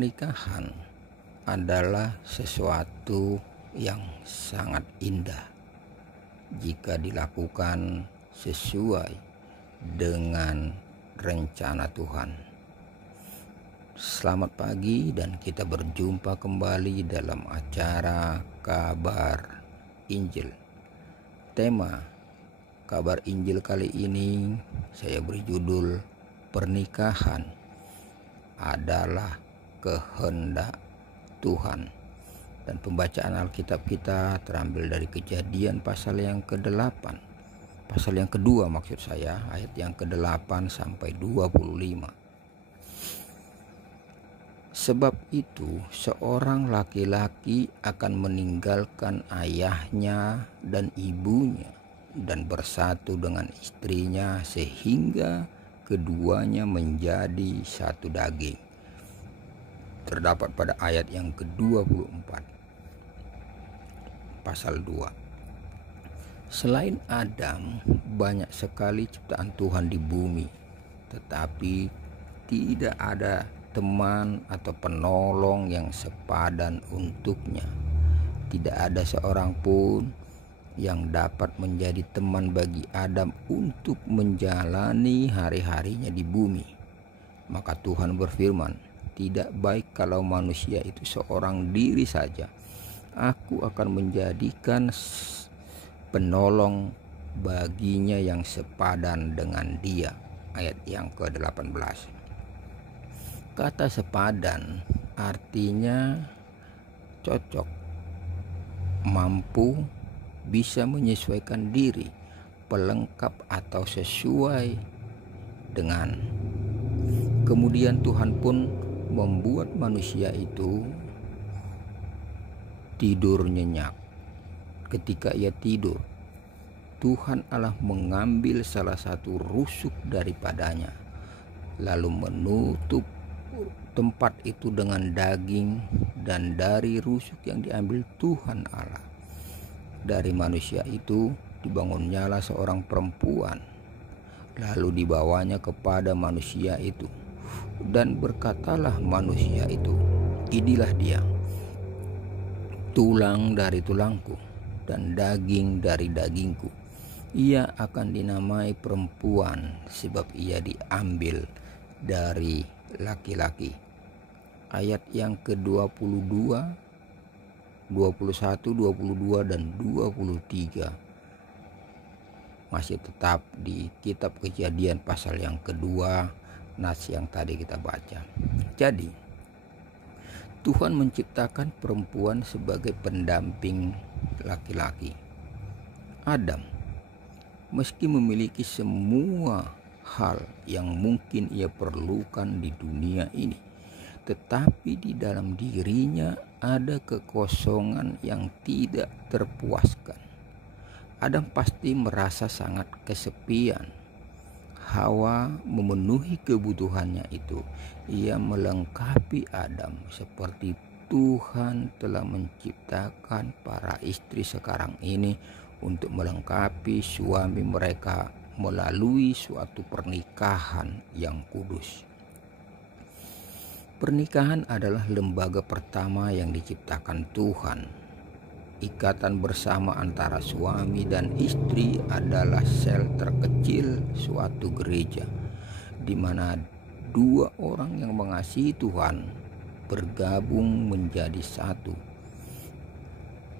Pernikahan adalah sesuatu yang sangat indah jika dilakukan sesuai dengan rencana Tuhan. Selamat pagi dan kita berjumpa kembali dalam acara Kabar Injil. Tema Kabar Injil kali ini saya beri judul Pernikahan adalah kehendak Tuhan, dan pembacaan Alkitab kita terambil dari Kejadian pasal yang ke-8, pasal yang kedua maksud saya, ayat yang ke-8 sampai 25. Sebab itu seorang laki-laki akan meninggalkan ayahnya dan ibunya dan bersatu dengan istrinya sehingga keduanya menjadi satu daging. Terdapat pada ayat yang ke-24 pasal 2. Selain Adam, banyak sekali ciptaan Tuhan di bumi, tetapi tidak ada teman atau penolong yang sepadan untuknya. Tidak ada seorang pun yang dapat menjadi teman bagi Adam untuk menjalani hari-harinya di bumi. Maka Tuhan berfirman, "Tidak baik kalau manusia itu seorang diri saja. Aku akan menjadikan penolong baginya yang sepadan dengan dia." Ayat yang ke-18. Kata sepadan artinya cocok, mampu, bisa menyesuaikan diri, pelengkap atau sesuai dengan. Kemudian Tuhan pun membuat manusia itu tidur nyenyak. Ketika ia tidur, Tuhan Allah mengambil salah satu rusuk daripadanya, lalu menutup tempat itu dengan daging, dan dari rusuk yang diambil Tuhan Allah dari manusia itu dibangunnyalah seorang perempuan, lalu dibawanya kepada manusia itu, dan berkatalah manusia itu, "Inilah dia, tulang dari tulangku dan daging dari dagingku. Ia akan dinamai perempuan sebab ia diambil dari laki-laki." Ayat yang ke-22, 21, 22, dan 23 masih tetap di kitab Kejadian pasal yang kedua, nas yang tadi kita baca. Jadi Tuhan menciptakan perempuan sebagai pendamping laki-laki. Adam, meski memiliki semua hal yang mungkin ia perlukan di dunia ini, tetapi di dalam dirinya ada kekosongan yang tidak terpuaskan. Adam pasti merasa sangat kesepian. Hawa memenuhi kebutuhannya itu. Ia melengkapi Adam seperti Tuhan telah menciptakan para istri sekarang ini untuk melengkapi suami mereka melalui suatu pernikahan yang kudus. Pernikahan adalah lembaga pertama yang diciptakan Tuhan. Ikatan bersama antara suami dan istri adalah sel terkecil suatu gereja, di mana dua orang yang mengasihi Tuhan bergabung menjadi satu.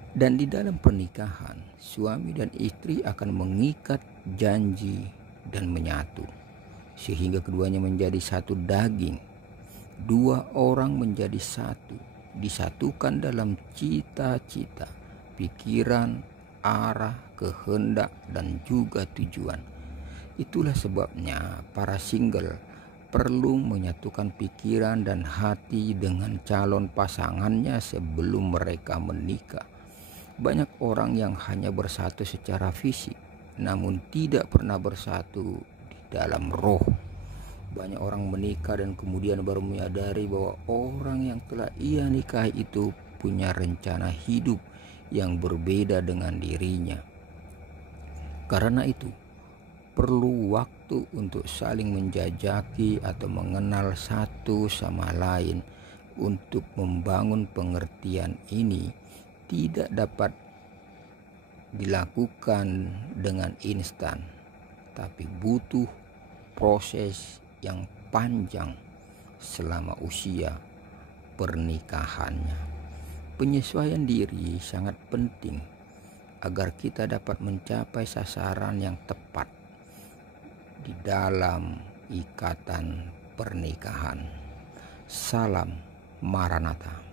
Dan di dalam pernikahan, suami dan istri akan mengikat janji dan menyatu, sehingga keduanya menjadi satu daging. Dua orang menjadi satu, disatukan dalam cita-cita, pikiran, arah, kehendak, dan juga tujuan. Itulah sebabnya para single perlu menyatukan pikiran dan hati dengan calon pasangannya sebelum mereka menikah. Banyak orang yang hanya bersatu secara fisik, namun tidak pernah bersatu di dalam roh. Banyak orang menikah dan kemudian baru menyadari bahwa orang yang telah ia nikahi itu punya rencana hidup yang berbeda dengan dirinya. Karena itu, perlu waktu untuk saling menjajaki atau mengenal satu sama lain untuk membangun pengertian ini tidak dapat dilakukan dengan instan, tapi butuh proses yang panjang selama usia pernikahannya. Penyesuaian diri sangat penting agar kita dapat mencapai sasaran yang tepat di dalam ikatan pernikahan. Salam Maranatha.